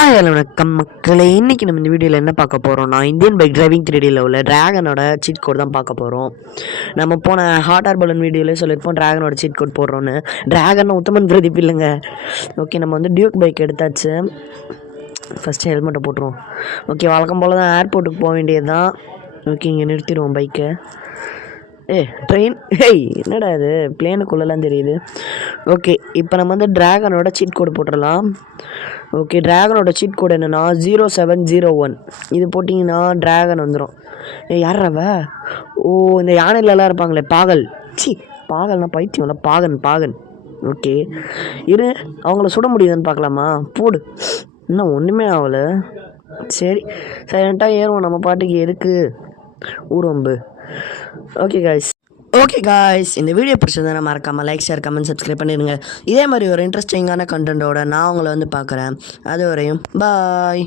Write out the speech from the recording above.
Hello வணக்கம் மக்களே. இன்றைக்கி நம்ம இந்த வீடியோவில் என்ன பார்க்க போகிறோம்னா, இந்தியன் பைக் டிரைவிங் 3Dயில் உள்ள ட்ராகனோட சீட் கோட் தான் பார்க்க போகிறோம். நம்ம போன ஹாட் ஏர் பலூன் வீடியோவிலே சொல்லியிருப்போம் ட்ராகனோட சீட் கோட் போடுறோன்னு. ட்ராகன் உத்தமன் பிரதீப் இல்லைங்க. ஓகே, நம்ம வந்து டியூக் பைக் எடுத்தாச்சு. ஃபஸ்ட்டு ஹெல்மெட்டை போட்டுருவோம். ஓகே, வழக்கம் போல் தான் ஏர்போர்ட்டுக்கு போக வேண்டியது தான். ஓகே, இங்கே நிறுத்திடுவோம் பைக்கை. ட்ரெயின் என்னடா இது பிளேனுக்குள்ளெல்லாம் தெரியுது. ஓகே, இப்போ நம்ம வந்து ட்ராகனோட சீட் கோடு போட்டுடலாம். ஓகே, ட்ராகனோட சீட் கோடு என்னென்னா 0701. இது போட்டிங்கன்னா ட்ராகன் வந்துடும். யாரவ? ஓ, இந்த யானையிலலாம் இருப்பாங்களே பாகல். பாகல்னா பைத்தியம் இல்லை, பாகன். ஓகே, இரு அவங்கள சுட முடியுதுன்னு பார்க்கலாமா? போடு. இன்னும் ஒன்றுமே ஆகலை. சரி, சைலண்ட்டாக ஏறுவோம் நம்ம பாட்டுக்கு. எதுக்கு ஊரம்பு? ஓகே காய்ஸ், இந்த வீடியோ பிடிச்சதுன்னா மறக்காமல் லைக், ஷேர், கமெண்ட், சப்ஸ்கிரைப் பண்ணிடுங்க. இதே மாதிரி ஒரு இன்ட்ரெஸ்டிங்கான கண்டென்ட்டோட நான் உங்களை வந்து பார்க்குறேன். அது வரையும் பாய்.